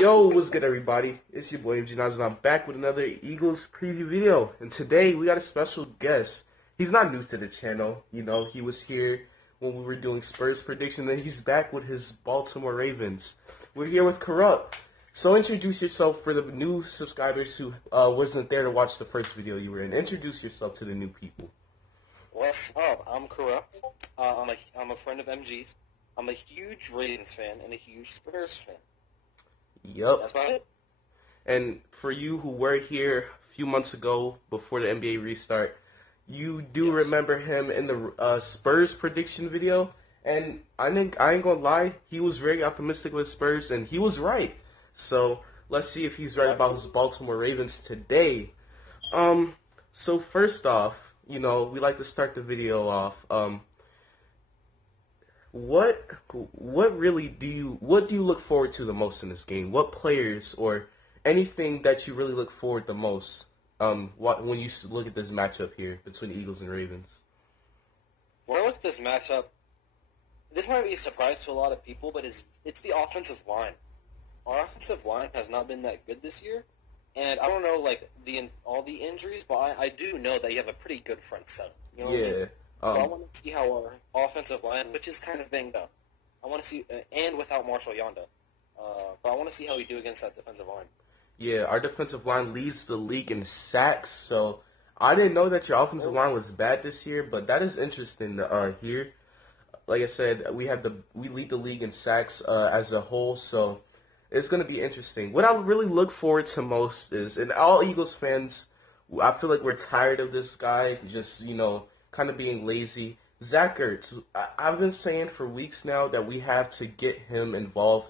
Yo, what's good, everybody? It's your boy MG Nas, and I'm back with another Eagles preview video. And today we got a special guest. He's not new to the channel. You know, he was here when we were doing Spurs prediction, and he's back with his Baltimore Ravens. We're here with Corrupt. So introduce yourself for the new subscribers who wasn't there to watch the first video you were in. Introduce yourself to the new people. What's up? I'm Corrupt. I'm a friend of MG's. I'm a huge Ravens fan and a huge Spurs fan. Yup. That's about it. And for you who were here a few months ago before the NBA restart, you do remember him in the Spurs prediction video. And I think I ain't gonna lie, he was very optimistic with Spurs, and he was right. So let's see if he's right about his Baltimore Ravens today. So first off, you know, we like to start the video off. What really do you look forward to the most in this game? What players or anything that you really look forward the most? When you look at this matchup here between the Eagles and Ravens. When I look at this matchup, this might be a surprise to a lot of people, but it's the offensive line. Our offensive line has not been that good this year, and I don't know all the injuries, but I do know that you have a pretty good front seven. You know what I mean? So I want to see how our offensive line, which is kind of banged up, I want to see, and without Marshall Yanda, but I want to see how we do against that defensive line. Yeah, our defensive line leads the league in sacks, so I didn't know that your offensive line was bad this year, but that is interesting to hear. Like I said, we lead the league in sacks as a whole, so it's going to be interesting. What I really look forward to most is, and all Eagles fans, I feel like we're tired of this guy just, you know, kind of being lazy. Zach Ertz, I've been saying for weeks now that we have to get him involved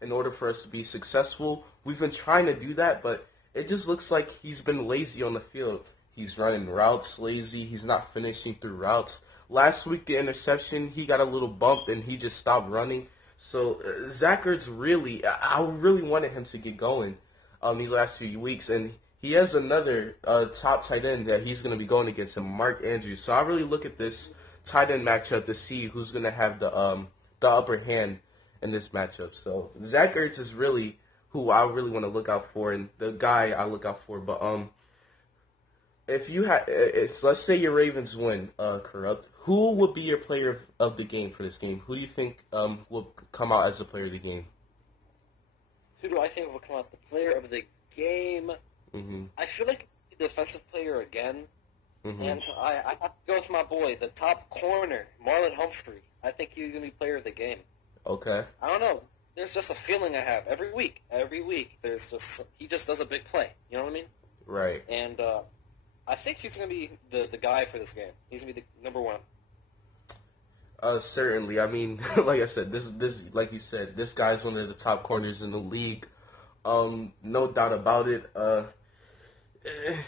in order for us to be successful. We've been trying to do that, but it just looks like he's been lazy on the field. He's running routes lazy. He's not finishing through routes. Last week, the interception, he got a little bumped and he just stopped running. So Zach Ertz I really wanted him to get going these last few weeks, and he has another top tight end that he's going to be going against him, Mark Andrews. So I really look at this tight end matchup to see who's going to have the upper hand in this matchup. So Zach Ertz is really who I really want to look out for, and the guy I look out for. But let's say your Ravens win, Corrupt, who would be your player of the game for this game? Who do you think will come out as the player of the game? Who do I think will come out the player of the game? Mm-hmm. I feel like the defensive player again, Mm-hmm. and I have to go with my boy, the top corner, Marlon Humphrey. I think he's going to be player of the game. Okay. I don't know. There's just a feeling I have every week. He just does a big play. You know what I mean? Right. And I think he's going to be the guy for this game. He's going to be the number one. Certainly. I mean, like I said, this like you said, this guy's one of the top corners in the league. No doubt about it.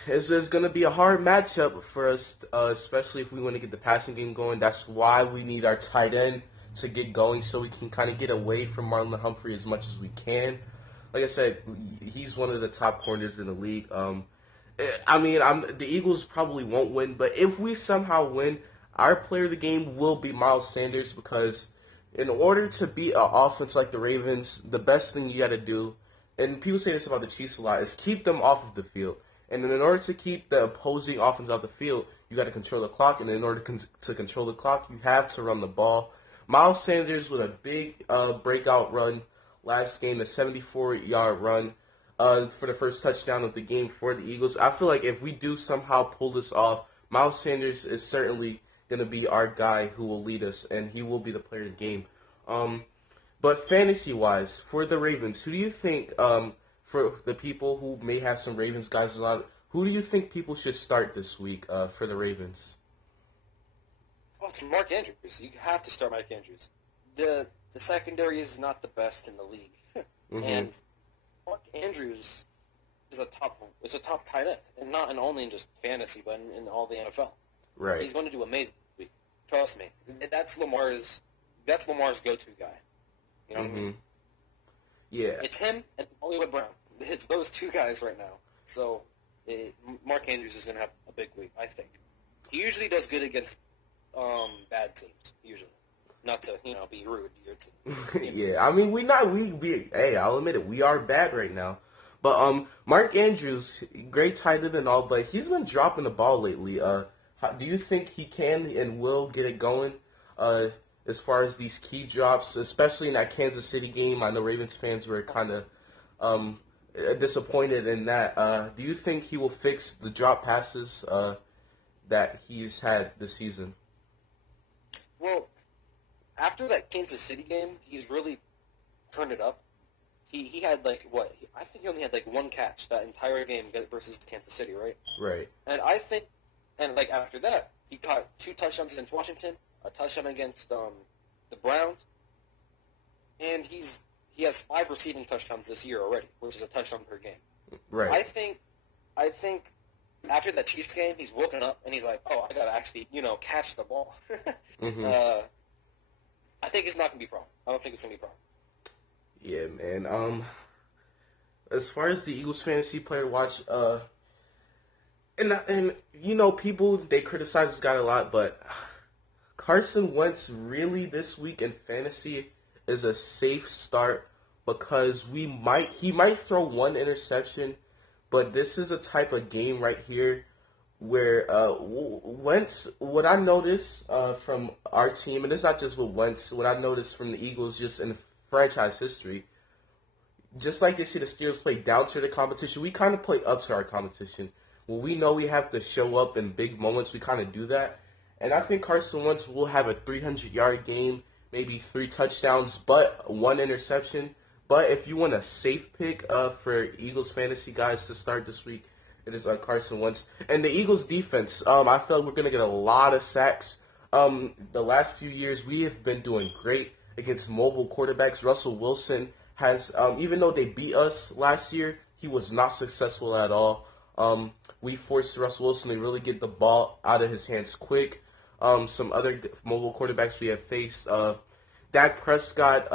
It's going to be a hard matchup for us, especially if we want to get the passing game going. That's why we need our tight end to get going, so we can kind of get away from Marlon Humphrey as much as we can. Like I said, he's one of the top corners in the league. I mean, the Eagles probably won't win, but if we somehow win, our player of the game will be Miles Sanders, because in order to beat an offense like the Ravens, the best thing you got to do, and people say this about the Chiefs a lot, is keep them off of the field. And in order to keep the opposing offense off the field, you got to control the clock. And in order to control the clock, you have to run the ball. Miles Sanders with a big breakout run last game, a 74-yard run for the first touchdown of the game for the Eagles. I feel like if we do somehow pull this off, Miles Sanders is certainly going to be our guy who will lead us, and he will be the player of the game. But fantasy-wise, for the Ravens, who do you think, for the people who may have some Ravens guys, who do you think people should start this week for the Ravens? Oh, it's Mark Andrews. You have to start Mark Andrews. The secondary is not the best in the league, Mm-hmm. and Mark Andrews is a top tight end, and not only in just fantasy, but in all the NFL. Right. He's going to do amazing this week. Trust me. That's Lamar's go-to guy. You know what I mean? Yeah. It's him and Hollywood Brown. It's those two guys right now. So Mark Andrews is going to have a big week, I think. He usually does good against bad teams, usually. Not to, be rude. Yeah, I mean, hey, I'll admit it, we are bad right now. But Mark Andrews, great tight end and all, but he's been dropping the ball lately. Do you think he can and will get it going? As far as these key drops, especially in that Kansas City game, I know Ravens fans were kind of disappointed in that. Do you think he will fix the drop passes that he's had this season? Well, after that Kansas City game, he's really turned it up. He had I think he only had one catch that entire game versus Kansas City, right? Right. And after that, he caught 2 touchdowns against Washington, a touchdown against the Browns, and he has 5 receiving touchdowns this year already, which is a touchdown per game. Right. I think after that Chiefs game, he's woken up and he's like, oh, I gotta actually catch the ball. Mm-hmm. I think it's not gonna be a problem. I don't think it's gonna be a problem. Yeah, man. As far as the Eagles fantasy player watch, and people, they criticize this guy a lot, but Carson Wentz really this week in fantasy is a safe start because he might throw 1 interception, but this is a type of game right here where Wentz, what I noticed from our team, and it's not just with Wentz, what I noticed from the Eagles just in franchise history, just like they see the Steelers play down to the competition, we kind of play up to our competition. When we know we have to show up in big moments, we kind of do that. And I think Carson Wentz will have a 300-yard game, maybe 3 touchdowns, but 1 interception. But if you want a safe pick for Eagles fantasy guys to start this week, it is Carson Wentz. And the Eagles defense, I feel like we're going to get a lot of sacks. The last few years, we have been doing great against mobile quarterbacks. Russell Wilson has, even though they beat us last year, he was not successful at all. We forced Russell Wilson to really get the ball out of his hands quick. Some other mobile quarterbacks we have faced, Dak Prescott,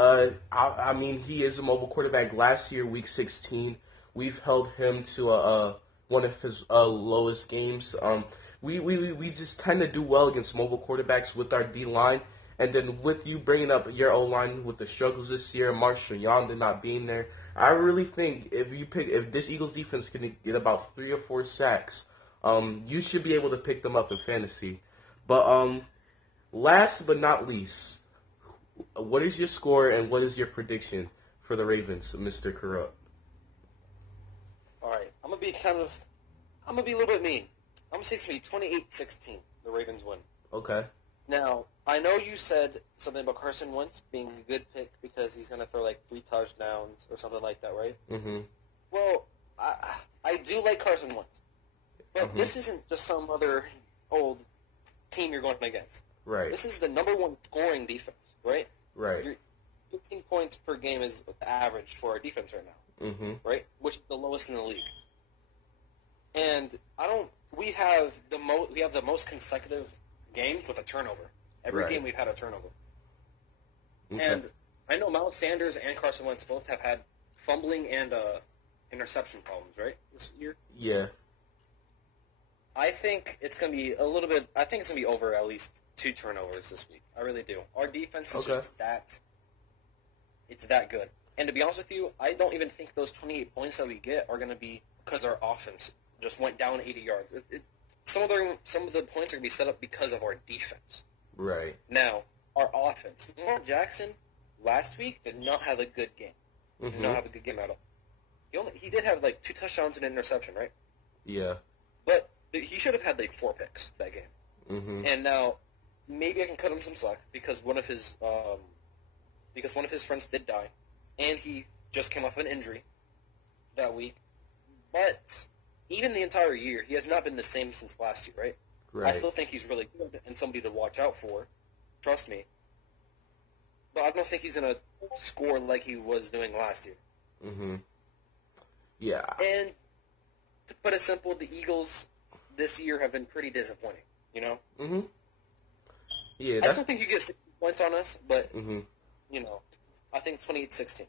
I mean, he is a mobile quarterback. Last year, Week 16, we've held him to one of his lowest games. We just tend to do well against mobile quarterbacks with our D-line. And then with you bringing up your O-line with the struggles this year, Marshall Yonder not being there, I really think if this Eagles defense can get about 3 or 4 sacks, you should be able to pick them up in fantasy. But last but not least, what is your score and what is your prediction for the Ravens, Mr. Corrupt? All right, I'm gonna be a little bit mean. I'm gonna say it's gonna be 28-16. The Ravens win. Okay. Now, I know you said something about Carson Wentz being a good pick because he's going to throw 3 touchdowns or something like that, right? Mm-hmm. Well, I do like Carson Wentz. But this isn't just some other old team you're going against. Right. This is the number 1 scoring defense, right? Right. 15 points per game is the average for our defense right now, right? Which is the lowest in the league. And we have the most consecutive games with a turnover. Every game we've had a turnover. Okay. And I know Miles Sanders and Carson Wentz both have had fumbling and interception problems, right, this year? Yeah. I think it's going to be I think it's going to be over at least 2 turnovers this week. I really do. Our defense is just it's that good. And to be honest with you, I don't even think those 28 points that we get are going to be because our offense just went down 80 yards. Some of the points are going to be set up because of our defense. Right. Now, our offense. Lamar Jackson last week did not have a good game. Did not have a good game at all. He did have 2 touchdowns and an interception, right? Yeah. But he should have had 4 picks that game. And now, maybe I can cut him some slack because one of his friends did die, and he just came off an injury that week. But even the entire year, he has not been the same since last year, right? Right. I still think he's really good and somebody to watch out for. Trust me. But I don't think he's going to score like he was doing last year. Yeah. And to put it simple, the Eagles this year have been pretty disappointing, you know? Yeah. I still think you get 60 points on us, but, I think it's 28-16.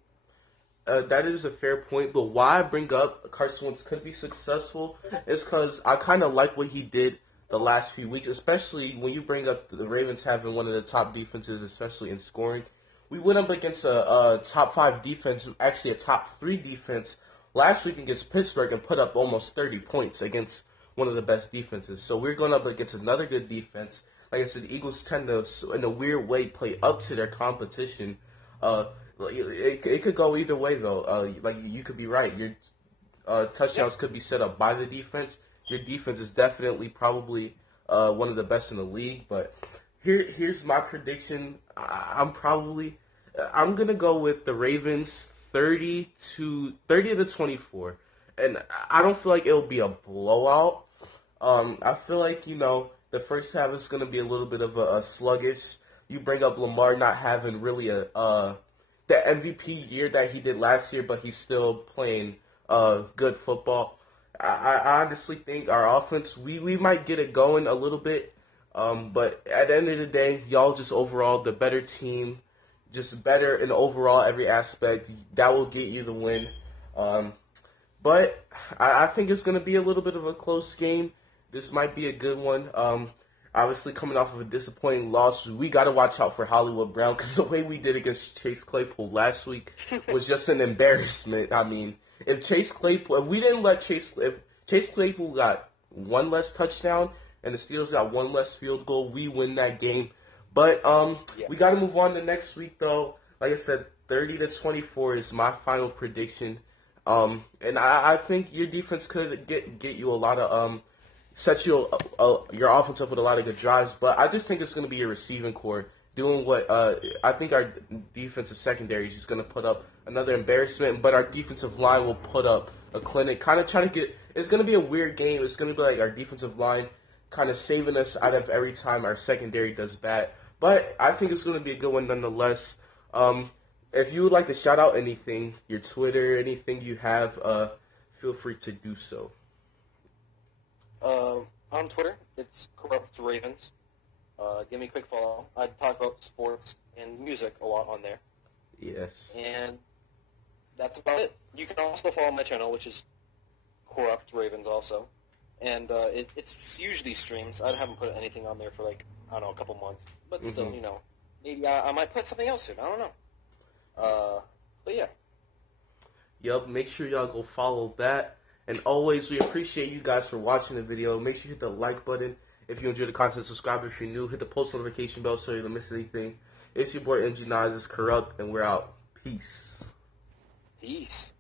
That is a fair point, but why I bring up Carson Wentz could be successful is because I kind of like what he did the last few weeks, especially when you bring up the Ravens having one of the top defenses, especially in scoring. We went up against a top 5 defense, actually a top 3 defense last week against Pittsburgh and put up almost 30 points against one of the best defenses. So we're going up against another good defense. Like I said, the Eagles tend to, in a weird way, play up to their competition. It could go either way, though. Like you could be right. Your touchdowns could be set up by the defense. Your defense is definitely probably one of the best in the league. But here's my prediction. I'm gonna go with the Ravens 30 to 24, and I don't feel like it'll be a blowout. I feel like the first half is gonna be a little bit of a sluggish. You bring up Lamar not having really the MVP year that he did last year, but he's still playing good football. I honestly think our offense, we might get it going a little bit, but at the end of the day, y'all just overall the better team, just better in overall every aspect. That will get you the win. But I think it's going to be a little bit of a close game. This might be a good one. Obviously, coming off of a disappointing loss, we got to watch out for Hollywood Brown because the way we did against Chase Claypool last week was just an embarrassment. I mean, if Chase Claypool got one less touchdown and the Steelers got one less field goal, we win that game. But we got to move on to next week, though. Like I said, 30 to 24 is my final prediction. And I think your defense could get you a lot of set your offense up with a lot of good drives, but I just think it's going to be your receiving core doing what I think our defensive secondary is just going to put up another embarrassment, but our defensive line will put up a clinic, kind of trying to get. It's going to be a weird game. It's going to be like our defensive line kind of saving us out of every time our secondary does bad, but I think it's going to be a good one nonetheless. If you would like to shout out anything, your Twitter, anything you have, feel free to do so. On Twitter, it's Corrupt Ravens. Give me a quick follow. I talk about sports and music a lot on there. Yes. And that's about it. You can also follow my channel, which is Corrupt Ravens also. And it's usually streams. I haven't put anything on there for a couple months. But still, maybe I might put something else soon. I don't know. But yeah. Yup, make sure y'all go follow that. And always, we appreciate you guys for watching the video. Make sure you hit the like button. If you enjoy the content, subscribe if you're new. Hit the post notification bell so you don't miss anything. It's your boy MG Nas, it's Corrupt, and we're out. Peace. Peace.